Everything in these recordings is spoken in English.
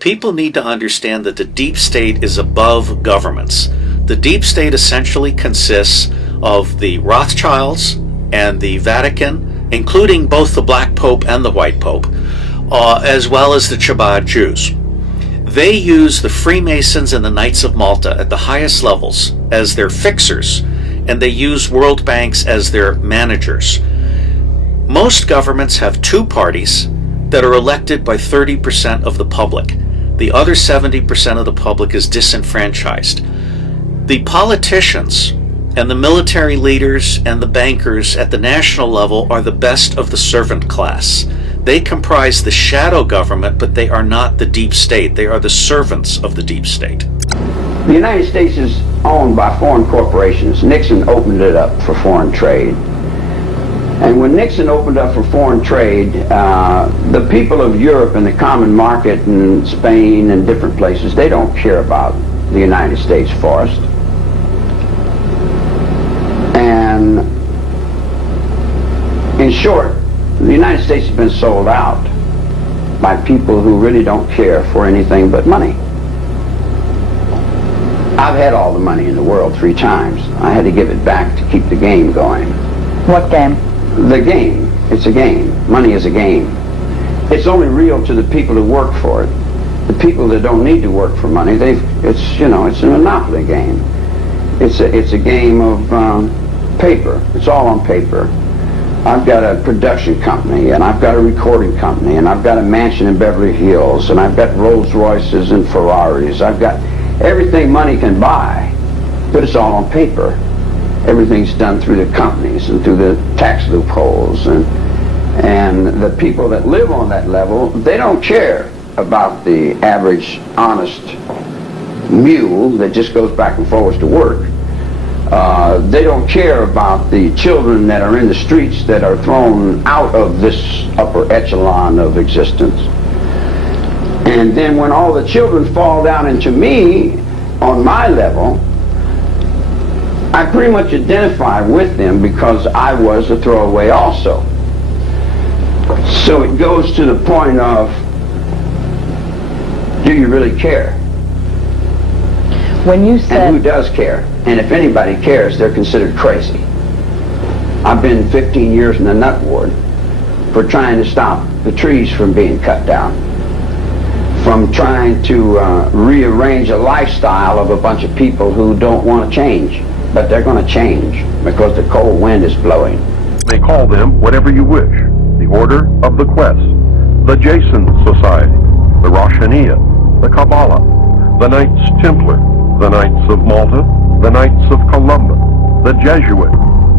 People need to understand that the deep state is above governments. The deep state essentially consists of the Rothschilds and the Vatican, including both the Black Pope and the White Pope, as well as the Chabad Jews. They use the Freemasons and the Knights of Malta at the highest levels as their fixers, and they use world banks as their managers. Most governments have two parties that are elected by 30% of the public. The other 70% of the public is disenfranchised. The politicians and the military leaders and the bankers at the national level are the best of the servant class. They comprise the shadow government, but they are not the deep state. They are the servants of the deep state. The United States is owned by foreign corporations. Nixon opened it up for foreign trade. And when Nixon opened up for foreign trade, the people of Europe and the common market and Spain and different places, they don't care about the United States forest. And in short, the United States has been sold out by people who really don't care for anything but money. I've had all the money in the world 3 times. I had to give it back to keep the game going. What game? The game. It's a game. Money is a game. It's only real to the people who work for it. The people that don't need to work for money, it's a monopoly game. It's a game of paper. It's all on paper. I've got a production company, and I've got a recording company, and I've got a mansion in Beverly Hills, and I've got Rolls Royces and Ferraris. I've got everything money can buy, but it's all on paper. Everything's done through the companies and through the tax loopholes, and the people that live on that level, they don't care about the average honest mule that just goes back and forwards to work. They don't care about the children that are in the streets that are thrown out of this upper echelon of existence. And then when all the children fall down into me on my level, I pretty much identify with them because I was a throwaway also. So it goes to the point of, do you really care? When you said... And who does care? And if anybody cares, they're considered crazy. I've been 15 years in the nut ward for trying to stop the trees from being cut down, from trying to rearrange a lifestyle of a bunch of people who don't want to change. But they're going to change because the cold wind is blowing. May call them whatever you wish. The Order of the Quest, the Jason Society, the Roshaniya, the Kabbalah, the Knights Templar, the Knights of Malta, the Knights of Columbus, the Jesuit,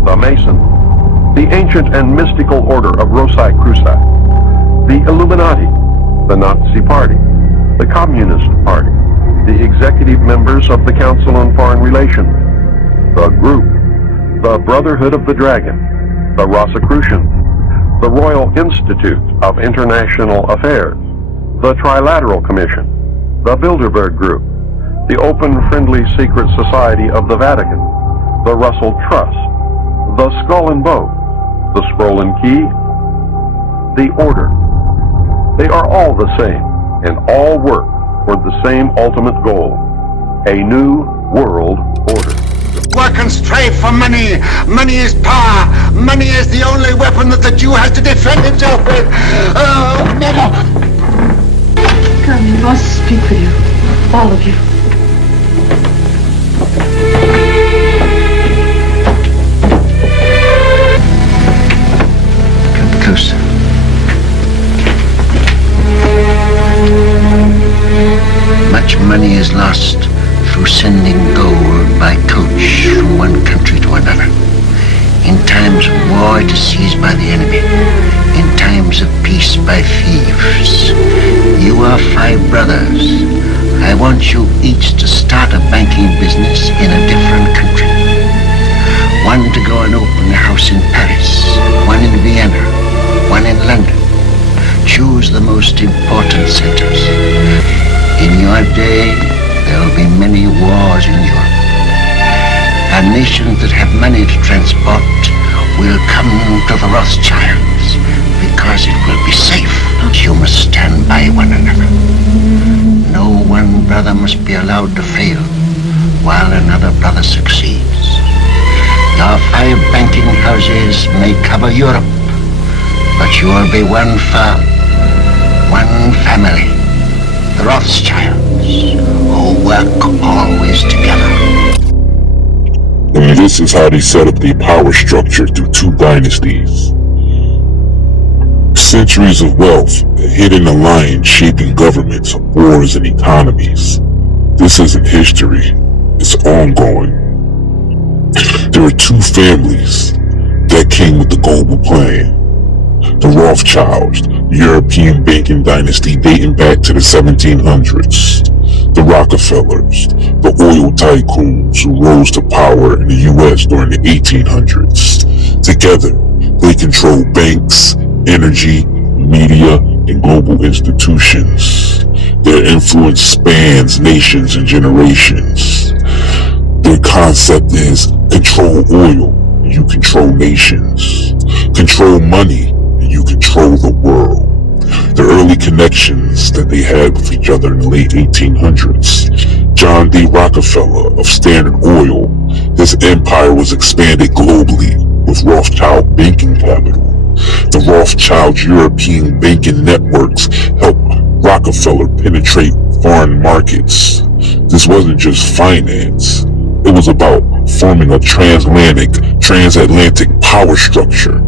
the Mason, the ancient and mystical order of Rosicrucians, the Illuminati, the Nazi Party, the Communist Party, the executive members of the Council on Foreign Relations, the Group, the Brotherhood of the Dragon, the Rosicrucians, the Royal Institute of International Affairs, the Trilateral Commission, the Bilderberg Group, the Open Friendly Secret Society of the Vatican, the Russell Trust, the Skull and Bones, the Scroll and Key, the Order. They are all the same, and all work toward the same ultimate goal, a new world order. Work and strive for money. Money is power. Money is the only weapon that the Jew has to defend himself with. Oh, never. Come, you must speak for you. All of you. Come closer. Much money is lost through sending gold by coach from one country to another. In times of war, it is seized by the enemy. In times of peace, by thieves. You are 5 brothers. I want you each to start a banking business in a different country. One to go and open a house in Paris, one in Vienna, one in London. Choose the most important centers. In your day, there will be many wars in Europe. And nations that have money to transport will come to the Rothschilds because it will be safe. You must stand by one another. brother must be allowed to fail while another brother succeeds. Your 5 banking houses may cover Europe, but you will be one firm, one family, the Rothschilds, who work always together. And this is how they set up their power structure through 2 dynasties. Centuries of wealth, a hidden alliance shaping governments, wars, and economies. This isn't history, it's ongoing. There are 2 families that came with the global plan. The Rothschilds, European banking dynasty dating back to the 1700s. The Rockefellers, the oil tycoons who rose to power in the US during the 1800s. Together, they control banks, energy, media, and global institutions. Their influence spans nations and generations. Their concept is control oil, and you control nations. Control money, and you control the world. The early connections that they had with each other in the late 1800s. John D. Rockefeller of Standard Oil, his empire was expanded globally with Rothschild banking capital. The Rothschild European banking networks helped Rockefeller penetrate foreign markets. This wasn't just finance. It was about forming a transatlantic power structure.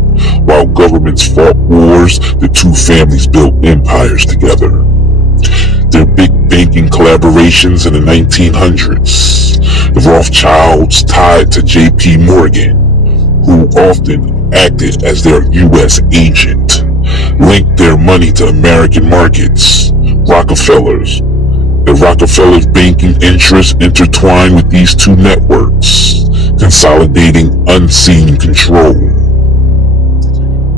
While governments fought wars, the 2 families built empires together. Their big banking collaborations in the 1900s. The Rothschilds tied to J.P. Morgan, who often acted as their U.S. agent, linked their money to American markets. The Rockefellers' banking interests intertwined with these 2 networks, consolidating unseen control.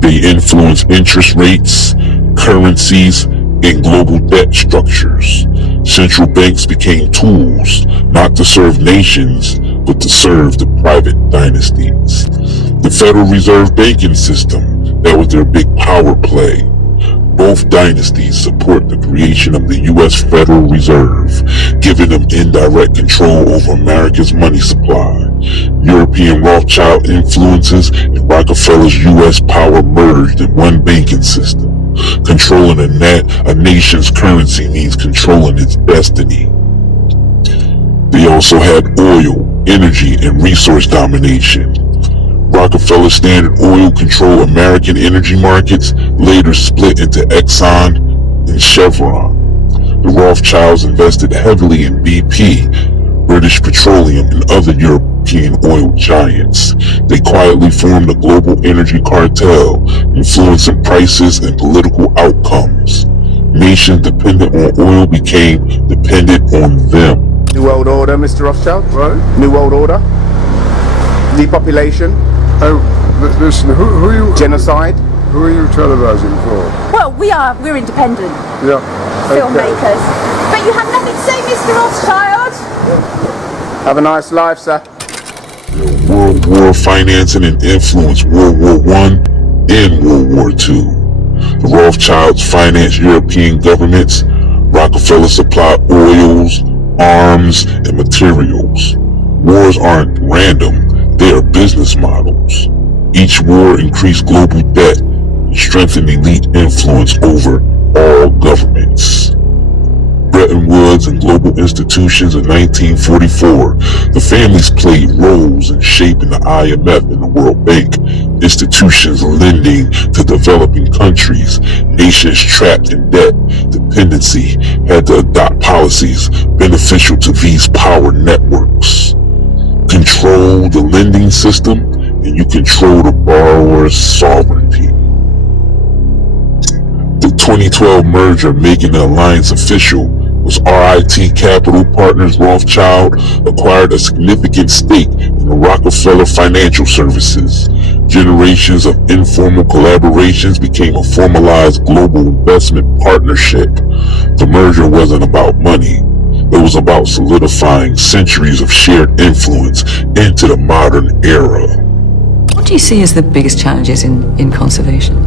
They influence interest rates, currencies, and global debt structures. Central banks became tools not to serve nations, but to serve the private dynasties. The Federal Reserve banking system, that was their big power play. Both dynasties support the creation of the U.S. Federal Reserve, giving them indirect control over America's money supply. European Rothschild influences and Rockefeller's U.S. power merged in one banking system. Controlling a nation's currency means controlling its destiny. They also had oil, energy, and resource domination. Rockefeller Standard Oil controlled American energy markets, later split into Exxon and Chevron. The Rothschilds invested heavily in BP, British Petroleum, and other European oil giants. They quietly formed a global energy cartel, influencing prices and political outcomes. Nations dependent on oil became dependent on them. New World Order, Mr. Rothschild? Right. New World Order? Depopulation? Oh, listen, who are you... Genocide? Who are you televising for? Well, we're independent Yeah. filmmakers. But you have nothing to say, Mr. Rothschild. Have a nice life, sir. World War financing and influence World War I and World War II. The Rothschilds financed European governments. Rockefeller supplied oils, arms, and materials. Wars aren't random. They are business models. Each war increased global debt and strengthened elite influence over all governments. Bretton Woods and global institutions in 1944, the families played roles in shaping the IMF and the World Bank, institutions lending to developing countries, nations trapped in debt, dependency, had to adopt policies beneficial to these power networks. Control the lending system, and you control the borrower's sovereignty. The 2012 merger making the alliance official was RIT Capital Partners Rothschild acquired a significant stake in the Rockefeller Financial Services. Generations of informal collaborations became a formalized global investment partnership. The merger wasn't about money. It was about solidifying centuries of shared influence into the modern era. What do you see as the biggest challenges in conservation?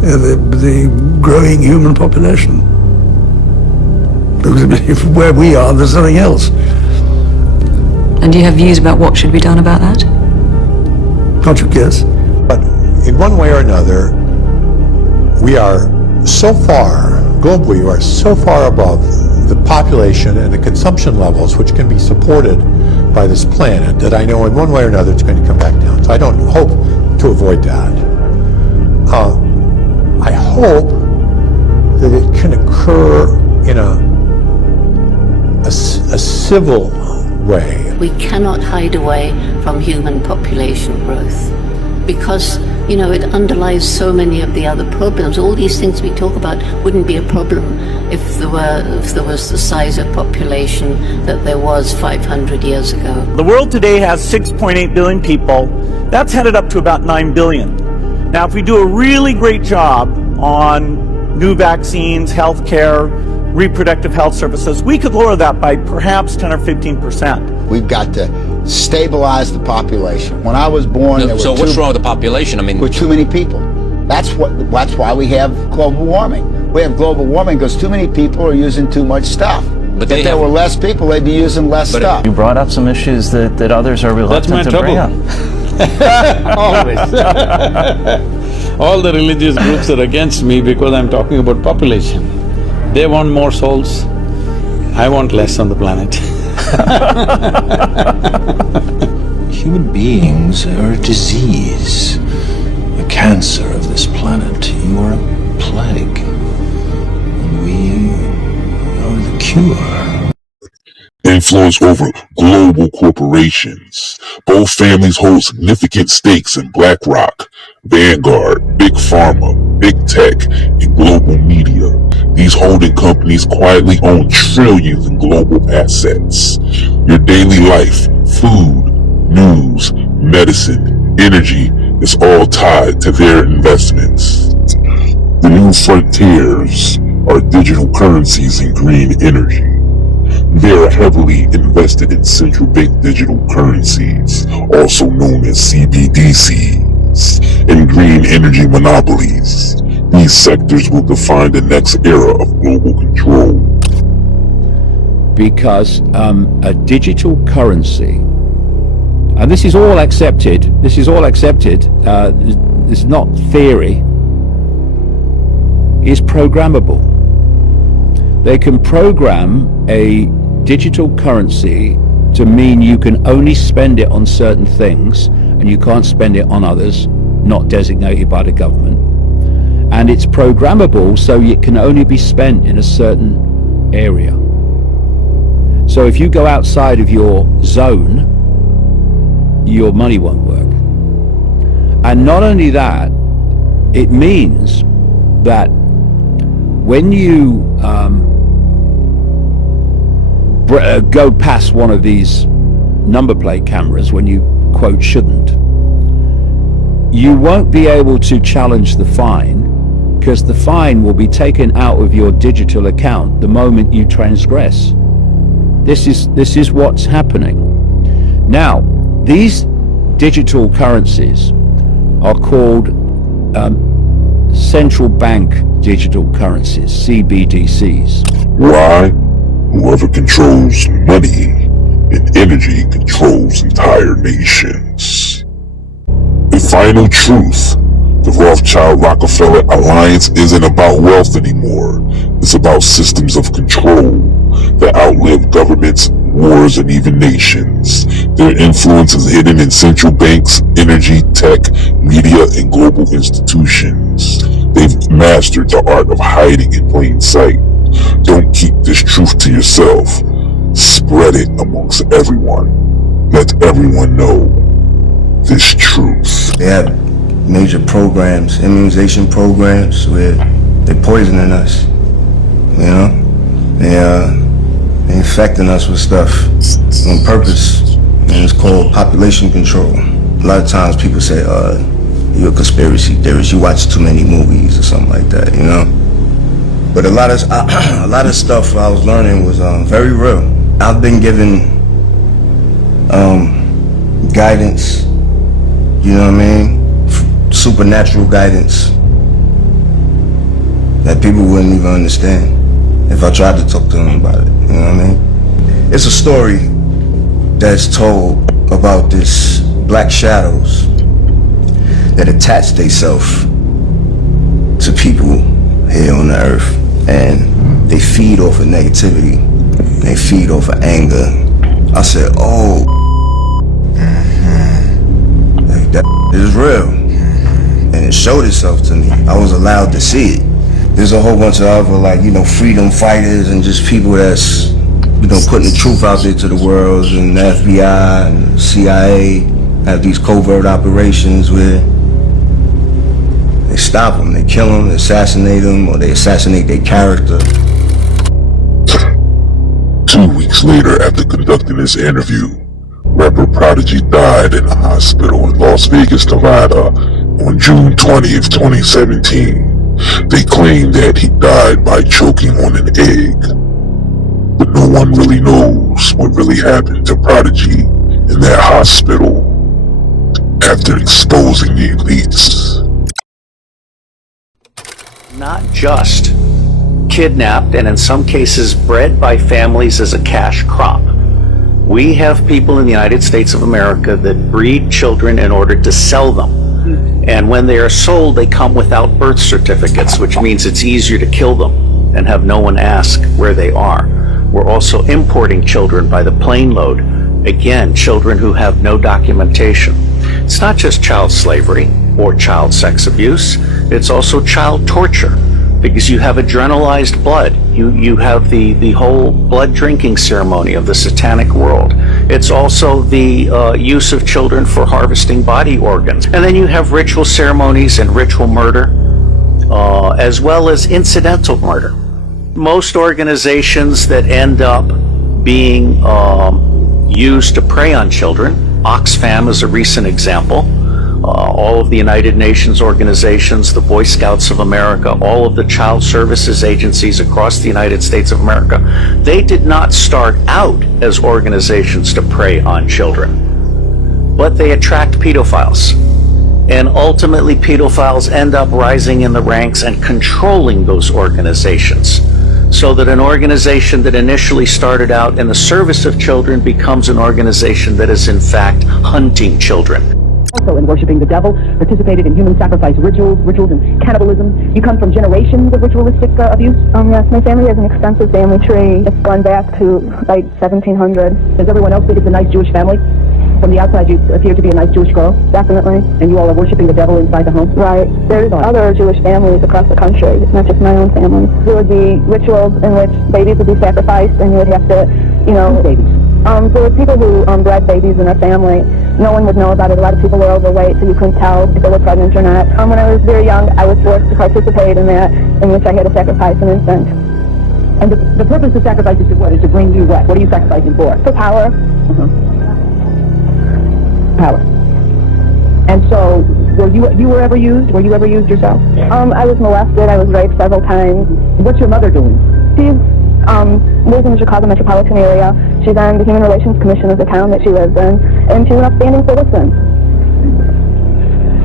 The growing human population. Because where we are, there's nothing else. And do you have views about what should be done about that? Can't you guess? But in one way or another, we are so far, globally, we are so far above the population and the consumption levels which can be supported by this planet that I know in one way or another it's going to come back down. So I don't hope to avoid that. I hope that it can occur in a civil way. We cannot hide away from human population growth because, you know, it underlies so many of the other problems. All these things we talk about wouldn't be a problem if there was the size of population that there was 500 years ago. The world today has 6.8 billion people. That's headed up to about 9 billion. Now, if we do a really great job on new vaccines, healthcare, reproductive health services, we could lower that by perhaps 10 or 15%. We've got to stabilize the population. When I was born, there were so what's wrong with the population? I mean, with too many people. That's why we have global warming. We have global warming because too many people are using too much stuff. But if there were less people, they'd be using less stuff. You brought up some issues that others are reluctant to bring up. Always. All the religious groups are against me because I'm talking about population. They want more souls, I want less on the planet. Human beings are a disease, a cancer of this planet. You are a plague, and we are the cure. Influence over global corporations. Both families hold significant stakes in BlackRock, Vanguard, Big Pharma, Big Tech, and global media. These holding companies quietly own trillions in global assets. Your daily life, food, news, medicine, energy is all tied to their investments. The new frontiers are digital currencies and green energy. They are heavily invested in central bank digital currencies, also known as CBDCs, and green energy monopolies. These sectors will define the next era of global control. Because a digital currency, and this is all accepted, this is not theory, is programmable. They can program a digital currency to mean you can only spend it on certain things and you can't spend it on others not designated by the government. And it's programmable so it can only be spent in a certain area. So if you go outside of your zone, your money won't work. And not only that, it means that when you go past one of these number plate cameras when you, quote, shouldn't, you won't be able to challenge the fine because the fine will be taken out of your digital account the moment you transgress. This is what's happening. Now, these digital currencies are called central bank digital currencies, CBDCs. Why? Whoever controls money and energy controls entire nations. The final truth. The Rothschild-Rockefeller alliance isn't about wealth anymore. It's about systems of control that outlive governments, wars, and even nations. Their influence is hidden in central banks, energy, tech, media, and global institutions. They've mastered the art of hiding in plain sight. Don't keep this truth to yourself. Spread it amongst everyone. Let everyone know this truth. They have major programs, immunization programs, where they're poisoning us. You know, they're infecting us with stuff on purpose, and it's called population control. A lot of times people say, you're a conspiracy theorist, you watch too many movies or something like that, you know? But a lot of stuff I was learning was very real. I've been given guidance, you know what I mean? Supernatural guidance that people wouldn't even understand. if I tried to talk to them about it. You know what I mean? It's a story that's told about this black shadows that attach themselves to people here on the earth, and they feed off of negativity, they feed off of anger. I said, oh, like, that is real, and it showed itself to me. I was allowed to see it. There's a whole bunch of other, like, you know, freedom fighters and just people that's, you know, putting the truth out there to the world, and the FBI and CIA have these covert operations where they stop them, they kill them, they assassinate them, or they assassinate their character. 2 weeks later, after conducting this interview, rapper Prodigy died in a hospital in Las Vegas, Nevada on June 20th, 2017. They claim that he died by choking on an egg. But no one really knows what really happened to Prodigy in that hospital after exposing the elites. Not just kidnapped and in some cases bred by families as a cash crop. We have people in the United States of America that breed children in order to sell them. And when they are sold, they come without birth certificates, which means it's easier to kill them and have no one ask where they are. We're also importing children by the plane load. Again, children who have no documentation. It's not just child slavery or child sex abuse, it's also child torture, because you have adrenalized blood. You have the whole blood drinking ceremony of the satanic world. It's also the use of children for harvesting body organs. And then you have ritual ceremonies and ritual murder, as well as incidental murder. Most organizations that end up being used to prey on children, Oxfam is a recent example, all of the United Nations organizations, the Boy Scouts of America, all of the child services agencies across the United States of America, they did not start out as organizations to prey on children, but they attract pedophiles. And ultimately pedophiles end up rising in the ranks and controlling those organizations, so that an organization that initially started out in the service of children becomes an organization that is in fact hunting children. Also in worshiping the devil, participated in human sacrifice rituals and cannibalism. You come from generations of ritualistic abuse? Yes, my family has an extensive family tree. It's gone back to like 1700. Does everyone else think it's a nice Jewish family? From the outside, you appear to be a nice Jewish girl. Definitely. And you all are worshiping the devil inside the home? Right. There's other Jewish families across the country. It's not just my own family. There would be rituals in which babies would be sacrificed, and you would have to, you know... Babies? There were people who bred babies in their family. No one would know about it. A lot of people were overweight, so you couldn't tell if they were pregnant or not. When I was very young, I was forced to participate in that, in which I had to sacrifice an infant. And the purpose of sacrifice is to what? Is to bring you what? What are you sacrificing for? For power. Power. And so, you were ever used? Were you ever used yourself? I was molested. I was raped several times. What's your mother doing? She's lives in the Chicago metropolitan area. She's on the Human Relations Commission of the town that she lives in, and she's an upstanding citizen.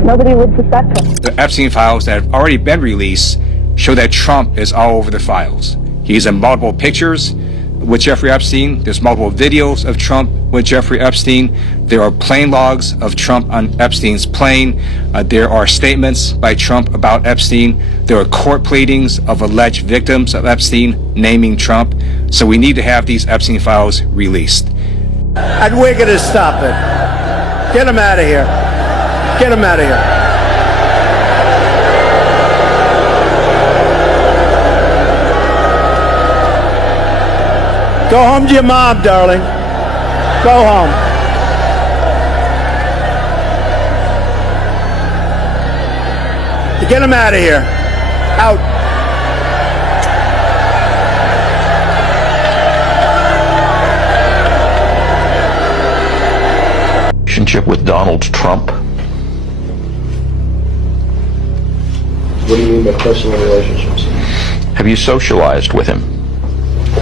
Nobody would suspect her. The Epstein files that have already been released show that Trump is all over the files. He's in multiple pictures with Jeffrey Epstein. There's multiple videos of Trump with Jeffrey Epstein. There are plane logs of Trump on Epstein's plane. There are statements by Trump about Epstein. There are court pleadings of alleged victims of Epstein naming Trump. So we need to have these Epstein files released. And we're going to stop it. Get him out of here. Get him out of here. Go home to your mom, darling. Go home. Get him out of here. Out. Relationship with Donald Trump. What do you mean by personal relationships? Have you socialized with him?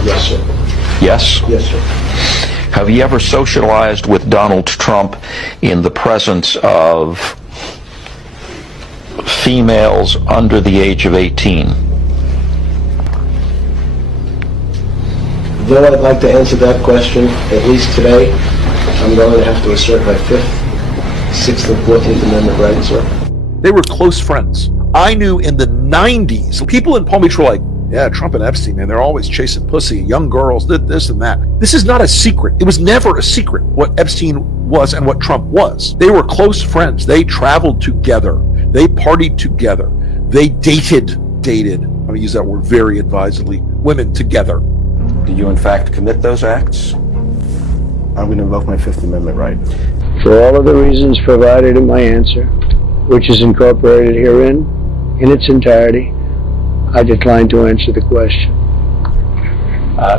Yes, sir. Yes? Yes, sir. Have you ever socialized with Donald Trump in the presence of females under the age of 18? Though I'd like to answer that question, at least today, I'm going to have to assert my 5th, 6th, and 14th Amendment rights, sir. They were close friends. I knew in the 90s, people in Palm Beach were like, yeah, Trump and Epstein, man, they're always chasing pussy, young girls, this and that. This is not a secret. It was never a secret what Epstein was and what Trump was. They were close friends. They traveled together. They partied together. They dated, I'm going to use that word very advisedly, women together. Did you in fact commit those acts? I'm going to invoke my 5th Amendment right. For all of the reasons provided in my answer, which is incorporated herein in its entirety, I decline to answer the question.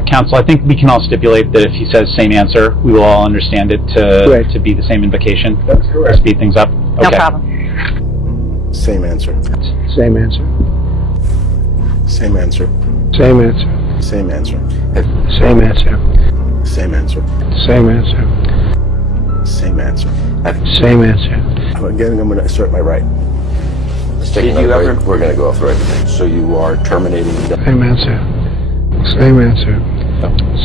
Counsel, I think we can all stipulate that if he says same answer, we will all understand it to be the same invocation. That's correct. To speed things up. Okay. No problem. Same answer. Same answer. Same answer. Same answer. Same answer. Same answer. Same answer. Same answer. Same answer. Same answer. Again, I'm going to assert my right. Did you ever? We're going to go off the record. So you are terminating the... Same answer. Same answer.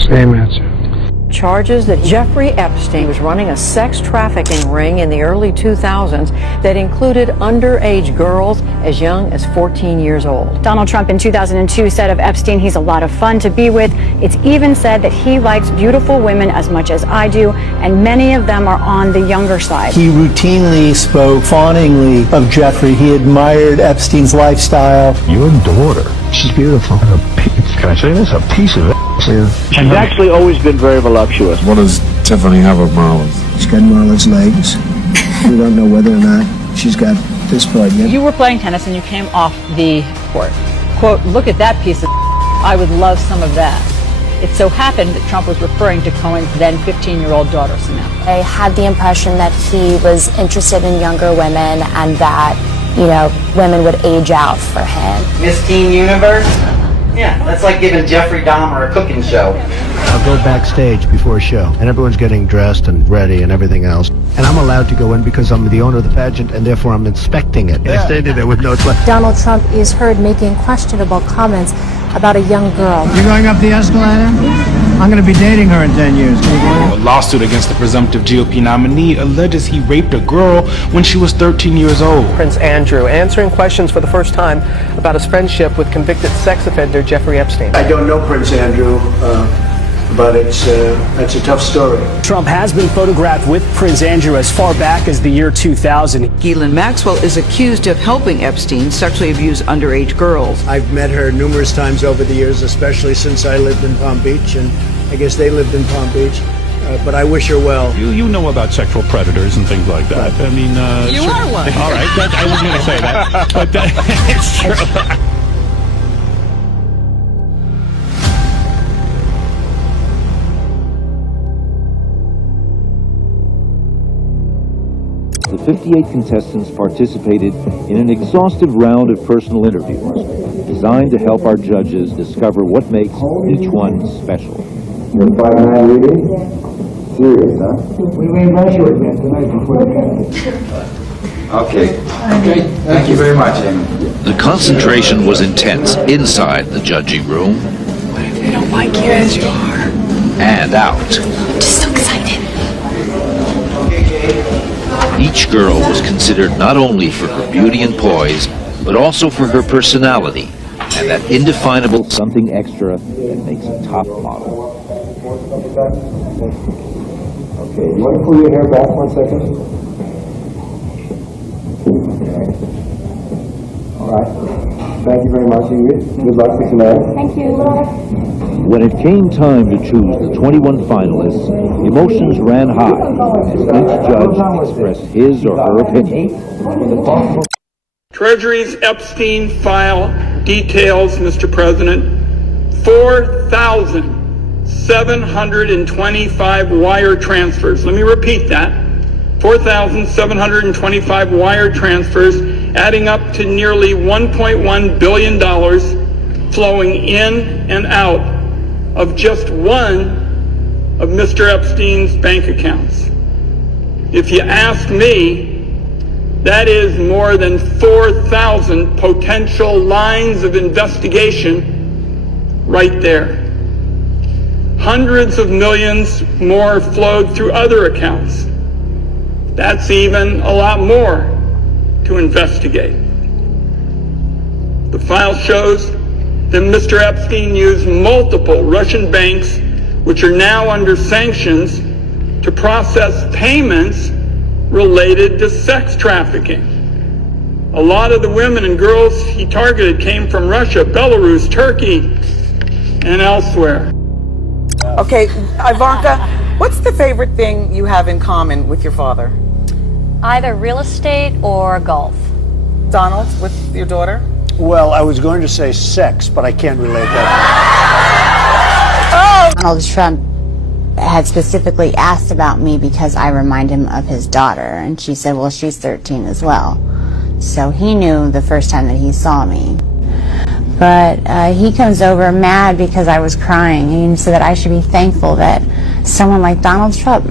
Same answer. Charges that Jeffrey Epstein was running a sex trafficking ring in the early 2000s that included underage girls as young as 14 years old. Donald Trump in 2002 said of Epstein, he's a lot of fun to be with. It's even said that he likes beautiful women as much as I do, and many of them are on the younger side. He routinely spoke fawningly of Jeffrey. He admired Epstein's lifestyle. Your daughter, she's beautiful. Can I say this? A piece of it. She's actually always been very voluptuous. What does Tiffany have of Marlon? She's got Marlon's legs. We don't know whether or not she's got this part yet. You were playing tennis and you came off the court. Quote, look at that piece of I would love some of that. It so happened that Trump was referring to Cohen's then 15-year-old daughter, Samantha. I had the impression that he was interested in younger women and that, you know, women would age out for him. Miss Teen Universe? Yeah, that's like giving Jeffrey Dahmer a cooking show. I'll go backstage before a show, and everyone's getting dressed and ready and everything else. And I'm allowed to go in because I'm the owner of the pageant, and therefore I'm inspecting it. Yeah. I stayed there with no... Donald Trump is heard making questionable comments about a young girl. You going up the escalator? I'm going to be dating her in 10 years. A lawsuit against the presumptive GOP nominee alleges he raped a girl when she was 13 years old. Prince Andrew answering questions for the first time about his friendship with convicted sex offender Jeffrey Epstein. I don't know Prince Andrew, but it's a tough story. Trump has been photographed with Prince Andrew as far back as the year 2000. Ghislaine Maxwell is accused of helping Epstein sexually abuse underage girls. I've met her numerous times over the years, especially since I lived in Palm Beach, and I guess they lived in Palm Beach. But I wish her well. You know about sexual predators and things like that. I mean... you are one. All right, I was going to say that. But it's true. The 58 contestants participated in an exhaustive round of personal interviews designed to help our judges discover what makes each one special. You're 5'9" reading? Serious, huh? We may measure it again tonight before the game. Okay. Thank you very much, Amy. The concentration was intense inside the judging room. They don't like you as you are. And out. I'm just so excited. Each girl was considered not only for her beauty and poise, but also for her personality and that indefinable something extra that makes a top model. Okay, you want to pull your hair back 1 second? All right. Thank you very much, Ingrid. Good luck for tonight. Thank you. When it came time to choose the 21 finalists, emotions ran high as each judge expressed his or her opinion. Treasury's Epstein file details, Mr. President, 4,725 wire transfers. Let me repeat that. 4,725 wire transfers, adding up to nearly $1.1 billion flowing in and out of just one of Mr. Epstein's bank accounts. If you ask me, that is more than 4,000 potential lines of investigation right there. hundreds of millions more flowed through other accounts. That's even a lot more to investigate. The file shows that Mr. Epstein used multiple Russian banks, which are now under sanctions, to process payments related to sex trafficking. A lot of the women and girls he targeted came from Russia, Belarus, Turkey, and elsewhere. Okay, Ivanka, what's the favorite thing you have in common with your father? Either real estate or golf. Donald, with your daughter? Well, I was going to say sex, but I can't relate that. Donald Trump had specifically asked about me because I remind him of his daughter, and she said, well, she's 13 as well. So he knew the first time that he saw me. But he comes over mad because I was crying, and he said that I should be thankful that someone like Donald Trump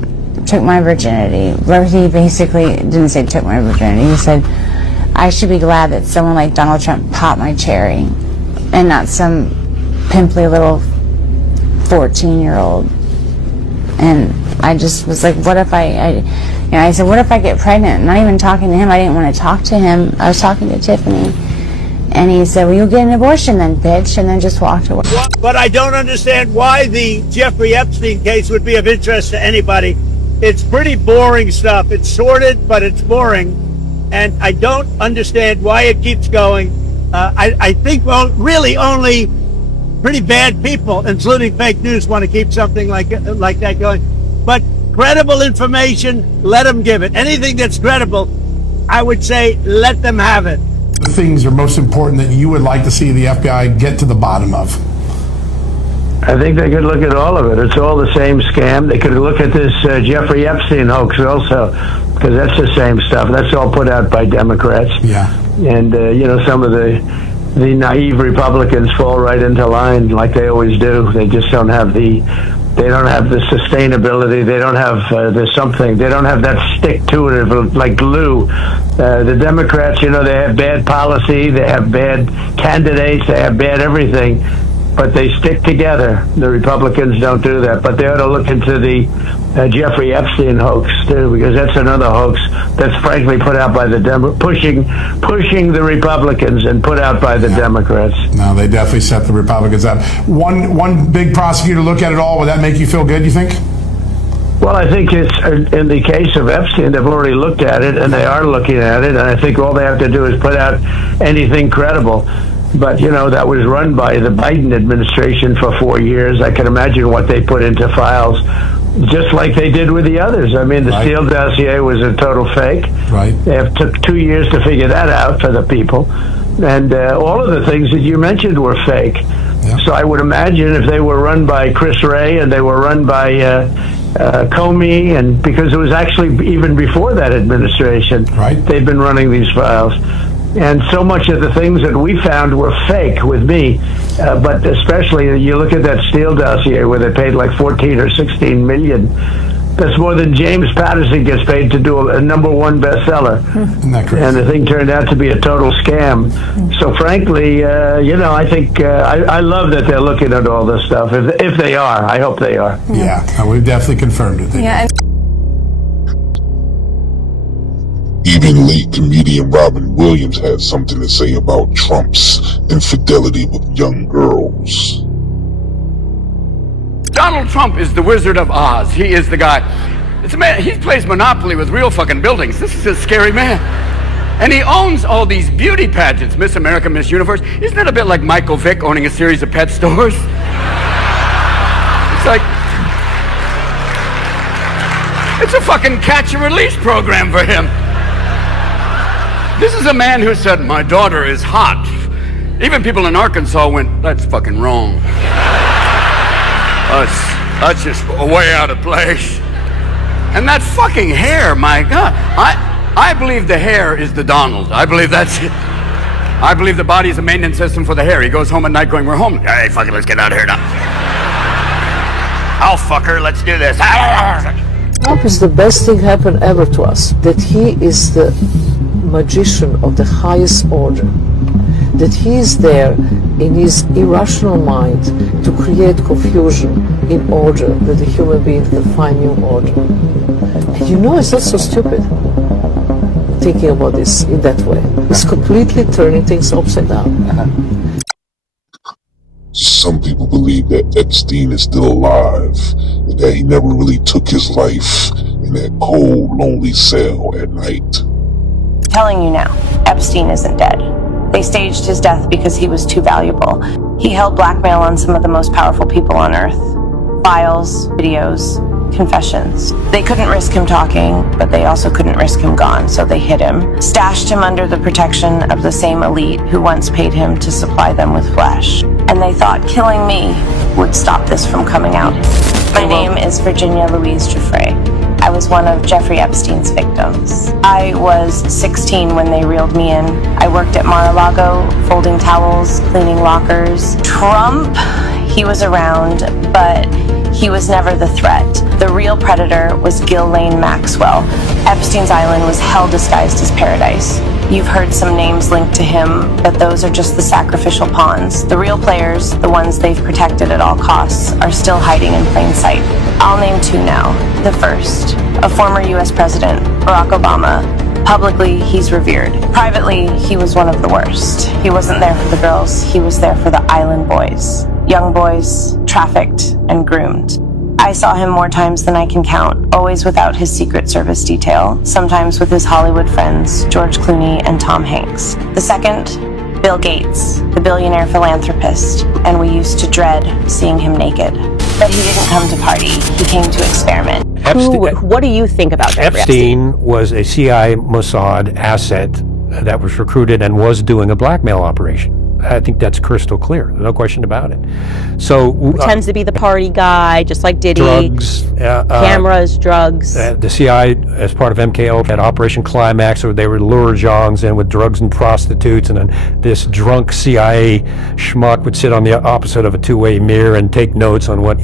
took my virginity. Where he basically didn't say took my virginity, he said I should be glad that someone like Donald Trump popped my cherry and not some pimply little 14-year-old. And I just was like, what if I said, what if I get pregnant? Not even talking to him. I didn't want to talk to him. I was talking to Tiffany. And he said, well, you'll get an abortion then, bitch, and then just walked away. But I don't understand why the Jeffrey Epstein case would be of interest to anybody. It's pretty boring stuff. It's sordid, but it's boring. And I don't understand why it keeps going. I think, well, really only pretty bad people, including fake news, want to keep something like that going. But credible information, let them give it. Anything that's credible, I would say, let them have it. The things are most important that you would like to see the FBI get to the bottom of? I think they could look at all of it. It's all the same scam. They could look at this Jeffrey Epstein hoax also, because that's the same stuff. That's all put out by Democrats. Yeah. And, some of the naive Republicans fall right into line like they always do. They just don't have the sustainability. They don't have they don't have that stick to it like glue. The Democrats, they have bad policy, they have bad candidates, they have bad everything, but they stick together. The Republicans don't do that, but they ought to look into the Jeffrey Epstein hoax too, because that's another hoax that's frankly put out by the pushing the Republicans and put out by the Democrats. No, they definitely set the Republicans up. One big prosecutor look at it all. Would that make you feel good, you think? Well, I think it's in the case of Epstein, they've already looked at it, and they are looking at it, and I think all they have to do is put out anything credible. But, that was run by the Biden administration for 4 years. I can imagine what they put into files, just like they did with the others. I mean, the Steele dossier was a total fake. Right. It took 2 years to figure that out for the people. And all of the things that you mentioned were fake. Yeah. So I would imagine if they were run by Chris Wray and they were run by Comey, and because it was actually even before that administration, right, they've been running these files. And so much of the things that we found were fake with me, but especially you look at that Steele dossier where they paid like 14 or 16 million. That's more than James Patterson gets paid to do a #1 bestseller. Isn't that crazy? And the thing turned out to be a total scam. So frankly, I think I love that they're looking at all this stuff. If they are, I hope they are. Yeah, we've definitely confirmed it. Yeah. Even late comedian Robin Williams had something to say about Trump's infidelity with young girls. Donald Trump is the Wizard of Oz. He is the guy. It's a man, he plays Monopoly with real fucking buildings. This is a scary man. And he owns all these beauty pageants, Miss America, Miss Universe. Isn't that a bit like Michael Vick owning a series of pet stores? It's like, it's a fucking catch and release program for him. This is a man who said, my daughter is hot. Even people in Arkansas went, that's fucking wrong. That's just way out of place. And that fucking hair, my God. I believe the hair is the Donald. I believe that's it. I believe the body is a maintenance system for the hair. He goes home at night going, we're home. Hey, fuck it, let's get out of here now. I'll fuck her, let's do this. Trump is the best thing happened ever to us. That he is the magician of the highest order. that he is there in his irrational mind to create confusion in order that the human being can find new order. And you know, it's not so stupid thinking about this in that way. It's completely turning things upside down. Some people believe that Epstein is still alive and that he never really took his life in that cold, lonely cell at night. Telling you now, Epstein isn't dead. They staged his death because he was too valuable. He held blackmail on some of the most powerful people on Earth. Files, videos, confessions. They couldn't risk him talking, but they also couldn't risk him gone, so they hid him, stashed him under the protection of the same elite who once paid him to supply them with flesh. And they thought killing me would stop this from coming out. My name is Virginia Louise Giuffre. I was one of Jeffrey Epstein's victims. I was 16 when they reeled me in. I worked at Mar-a-Lago, folding towels, cleaning lockers. Trump, he was around, but he was never the threat. The real predator was Ghislaine Maxwell. Epstein's island was hell disguised as paradise. You've heard some names linked to him, but those are just the sacrificial pawns. The real players, the ones they've protected at all costs, are still hiding in plain sight. I'll name two now. The first, a former US president, Barack Obama. Publicly, he's revered. Privately, he was one of the worst. He wasn't there for the girls, he was there for the island boys. Young boys, trafficked and groomed. I saw him more times than I can count, always without his Secret Service detail, sometimes with his Hollywood friends, George Clooney and Tom Hanks. The second, Bill Gates, the billionaire philanthropist, and we used to dread seeing him naked. But he didn't come to party, he came to experiment. What do you think about Jeffrey Epstein was a CIA Mossad asset that was recruited and was doing a blackmail operation. I think that's crystal clear. No question about it. So tends to be the party guy, just like Diddy. Drugs, cameras, drugs. The CIA, as part of MKO, had Operation Climax, where they would lure Zhongs in with drugs and prostitutes, and then this drunk CIA schmuck would sit on the opposite of a two-way mirror and take notes on what,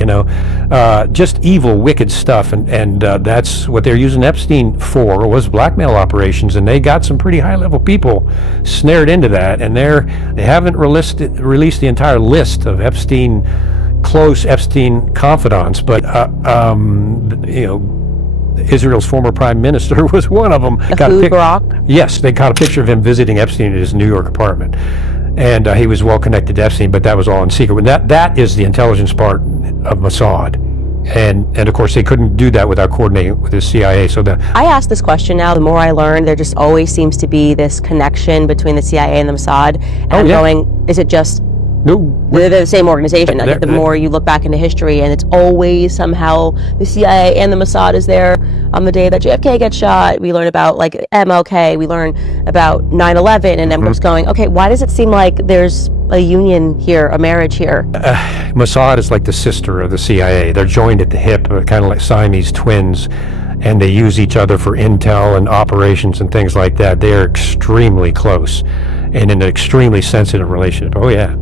just evil, wicked stuff. And that's what they're using Epstein for, was blackmail operations. And they got some pretty high-level people snared into that, and they haven't released the entire list of close Epstein confidants, but Israel's former prime minister was one of them. Yes, they got a picture of him visiting Epstein at his New York apartment, and he was well connected to Epstein, but that was all in secret. That is the intelligence part of Mossad. And of course they couldn't do that without coordinating with the CIA. I ask this question now, the more I learn, there just always seems to be this connection between the CIA and the Mossad. And I'm going, is it just, no, they're the same organization? The more you look back into history, and it's always somehow the CIA and the Mossad is there. On the day that JFK gets shot, we learn about like MLK, we learn about 9/11, and I'm just going, okay, why does it seem like there's a union here, a marriage here? Mossad is like the sister of the CIA. They're joined at the hip, kind of like Siamese twins, and they use each other for intel and operations and things like that. They are extremely close and in an extremely sensitive relationship. Oh yeah.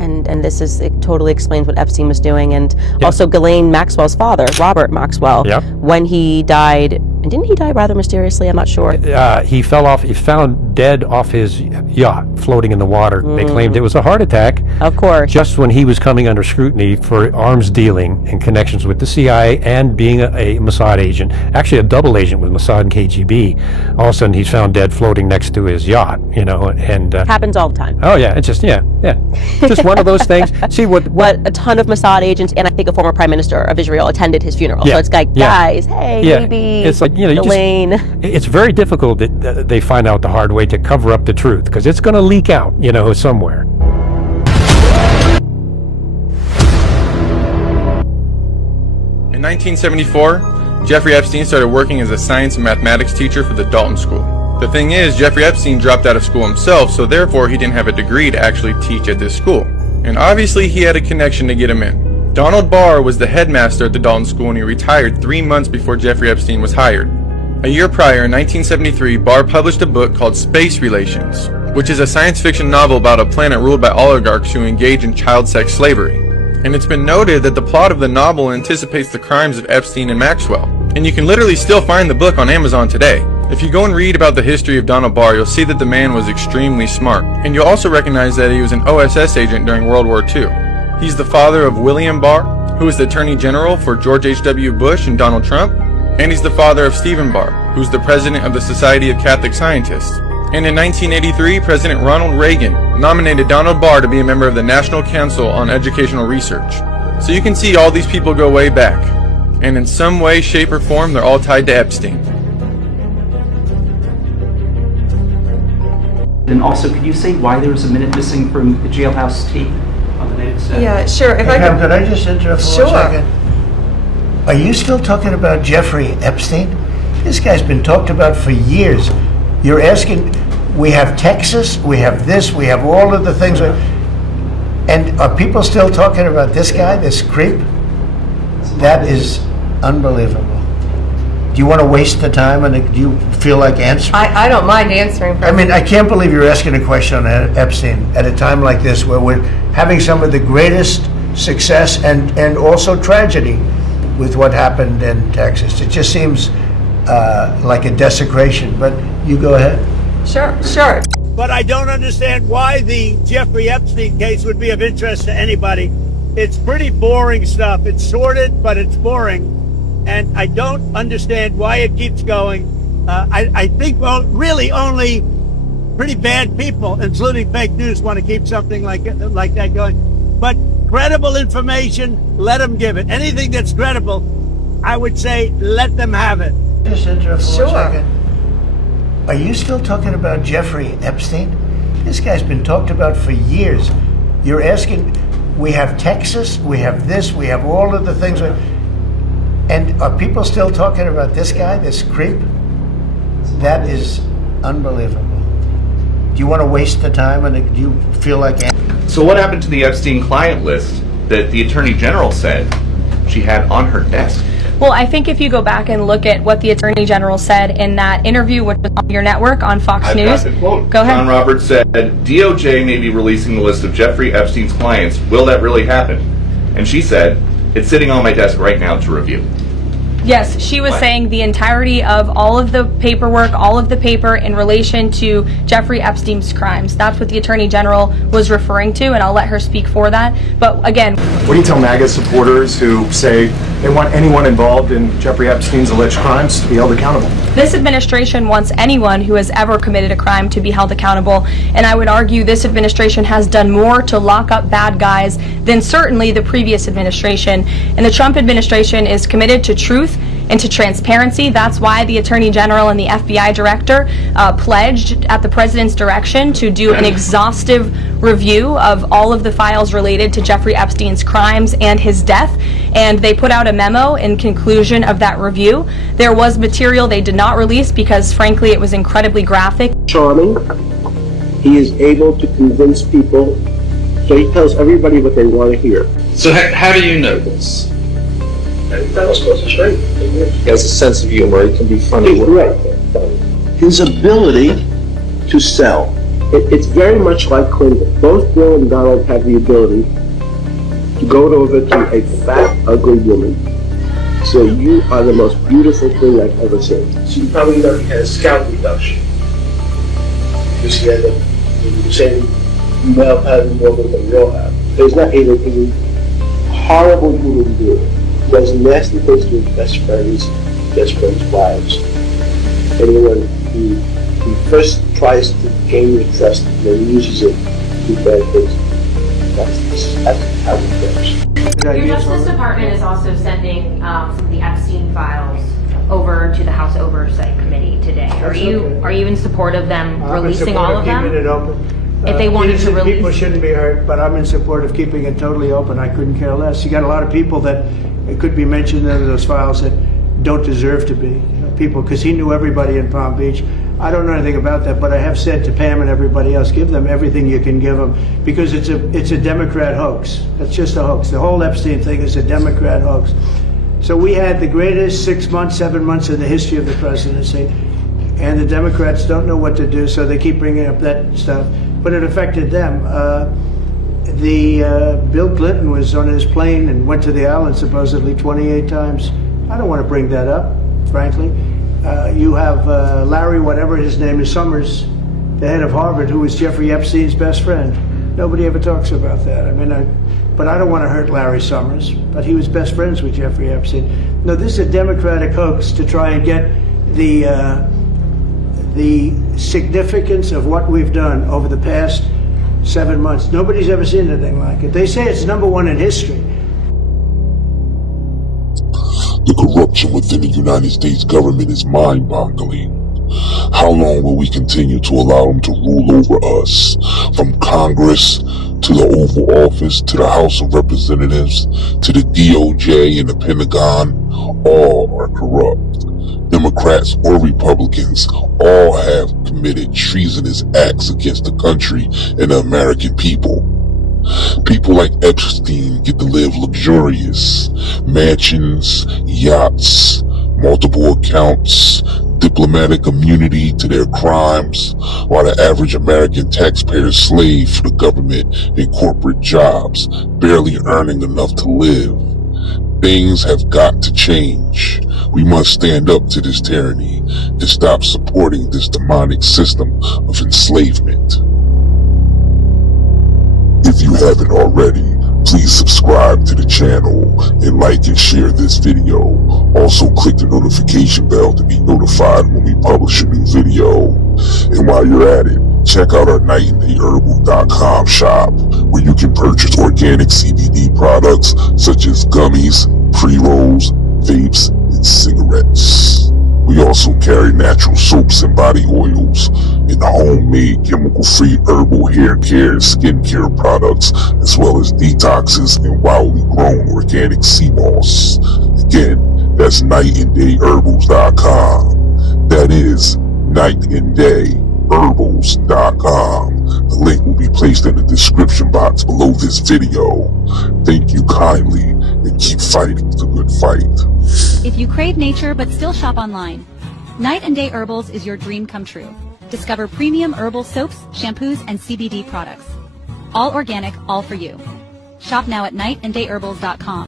And it totally explains what Epstein was doing. And also Ghislaine Maxwell's father, Robert Maxwell, when he died, and didn't he die rather mysteriously? I'm not sure. He found dead off his yacht, floating in the water. They claimed it was a heart attack. Of course. Just when he was coming under scrutiny for arms dealing and connections with the CIA and being a Mossad agent, actually a double agent with Mossad and KGB. All of a sudden he's found dead floating next to his yacht, and... happens all the time. Oh yeah, it's just, just one of those things. See what a ton of Mossad agents, and I think a former prime minister of Israel attended his funeral. So it's like, guys, hey, maybe it's like, Elaine. It's very difficult that they find out the hard way to cover up the truth, because it's going to leak out, somewhere. In 1974, Jeffrey Epstein started working as a science and mathematics teacher for the Dalton School. The thing is, Jeffrey Epstein dropped out of school himself, so therefore he didn't have a degree to actually teach at this school. And obviously he had a connection to get him in. Donald Barr was the headmaster at the Dalton School, and he retired 3 months before Jeffrey Epstein was hired. A year prior, in 1973, Barr published a book called Space Relations, which is a science fiction novel about a planet ruled by oligarchs who engage in child sex slavery. And it's been noted that the plot of the novel anticipates the crimes of Epstein and Maxwell. And you can literally still find the book on Amazon today. If you go and read about the history of Donald Barr, you'll see that the man was extremely smart, and you'll also recognize that he was an OSS agent during World War II. He's the father of William Barr, who was the Attorney General for George H.W. Bush and Donald Trump, and he's the father of Stephen Barr, who's the president of the Society of Catholic Scientists. And in 1983, President Ronald Reagan nominated Donald Barr to be a member of the National Council on Educational Research. So you can see all these people go way back, and in some way, shape, or form, they're all tied to Epstein. And also, could you say why there was a minute missing from the jailhouse tape on the night of the Yeah, sure. If I could I just interrupt for 1 second? Are you still talking about Jeffrey Epstein? This guy's been talked about for years. You're asking, we have Texas, we have this, we have all of the things. And are people still talking about this guy, this creep? That is unbelievable. Do you want to waste the time, and do you feel like answering? I don't mind answering. I mean, I can't believe you're asking a question on Epstein at a time like this, where we're having some of the greatest success and also tragedy with what happened in Texas. It just seems like a desecration, but you go ahead. Sure. But I don't understand why the Jeffrey Epstein case would be of interest to anybody. It's pretty boring stuff. It's sordid, but it's boring. And I don't understand why it keeps going. I think, well, really only pretty bad people, including fake news, want to keep something like that going. But credible information, let them give it. Anything that's credible, I would say, let them have it. Just interrupt for 1 second. Are you still talking about Jeffrey Epstein? This guy's been talked about for years. You're asking, we have Texas, we have this, we have all of the things. And are people still talking about this guy, this creep? That is unbelievable. Do you want to waste the time, and do you feel like... So what happened to the Epstein client list that the Attorney General said she had on her desk? Well, I think if you go back and look at what the Attorney General said in that interview which was on your network on Fox News. Got the quote. Go ahead. John Roberts said, DOJ may be releasing the list of Jeffrey Epstein's clients. Will that really happen? And she said, it's sitting on my desk right now to review. Yes, she was saying the entirety of all of the paperwork, all of the paper in relation to Jeffrey Epstein's crimes. That's what the Attorney General was referring to, and I'll let her speak for that. But again... What do you tell MAGA supporters who say they want anyone involved in Jeffrey Epstein's alleged crimes to be held accountable? This administration wants anyone who has ever committed a crime to be held accountable, and I would argue this administration has done more to lock up bad guys than certainly the previous administration. And the Trump administration is committed to truth and to transparency. That's why the Attorney General and the FBI Director pledged at the President's direction to do an exhaustive review of all of the files related to Jeffrey Epstein's crimes and his death, and they put out a memo in conclusion of that review. There was material they did not release because, frankly, it was incredibly graphic. Charming. He is able to convince people, so he tells everybody what they want to hear. So how do you know this? That was supposed to straight. He has a sense of humor. He can be funny. He's great. His ability to sell. It's very much like Clinton. Both Bill and Donald have the ability to go over to a fat, ugly woman. So you are the most beautiful thing I've ever seen. So you probably know he had a scalp reduction. Because he had the same male pattern woman that we all have. There's not a horrible human being. He has nasty things to his best friends' wives. Anyone who first tries to gain your trust and then uses it to do bad things. That's how it goes. Your Justice Department is also sending some of the Epstein files over to the House Oversight Committee today. Are you in support of them releasing all of them? Keeping it open. If they wanted to release, people shouldn't be hurt, but I'm in support of keeping it totally open. I couldn't care less. You got a lot of people that it could be mentioned in those files that don't deserve to be people, because he knew everybody in Palm Beach. I don't know anything about that, but I have said to Pam and everybody else, give them everything you can give them, because it's a Democrat hoax. It's just a hoax. The whole Epstein thing is a Democrat hoax. So we had the greatest 6 months, 7 months in the history of the presidency, and the Democrats don't know what to do, so they keep bringing up that stuff. But it affected them. Bill Clinton was on his plane and went to the island supposedly 28 times. I don't want to bring that up, frankly. You have Larry, whatever his name is, Summers, the head of Harvard, who was Jeffrey Epstein's best friend. Nobody ever talks about that. I mean, but I don't want to hurt Larry Summers, but he was best friends with Jeffrey Epstein. No, this is a Democratic hoax to try and get the significance of what we've done over the past 7 months. Nobody's ever seen anything like it. They say it's #1 in history. The corruption within the United States government is mind-boggling. How long will we continue to allow them to rule over us? From Congress to the Oval Office to the House of Representatives to the DOJ and the Pentagon, all are corrupt. Democrats or Republicans, all have committed treasonous acts against the country and the American people. People like Epstein get to live luxurious mansions, yachts, multiple accounts, diplomatic immunity to their crimes, while the average American taxpayer is slave for the government and corporate jobs, barely earning enough to live. Things have got to change. We must stand up to this tyranny and stop supporting this demonic system of enslavement. If you haven't already, please subscribe to the channel and like and share this video. Also click the notification bell to be notified when we publish a new video. And while you're at it, check out our nightandayherbal.com shop, where you can purchase organic CBD products such as gummies, pre-rolls, vapes, and cigarettes. We also carry natural soaps and body oils and homemade chemical-free herbal hair care and skincare products, as well as detoxes and wildly grown organic sea moss. Again, that's nightandayherbals.com. That is nightandayherbals.com. The link will be placed in the description box below this video. Thank you kindly, and keep fighting the good fight. If you crave nature but still shop online, Night and Day Herbals is your dream come true. Discover premium herbal soaps, shampoos, and CBD products. All organic, all for you. Shop now at nightandayherbals.com.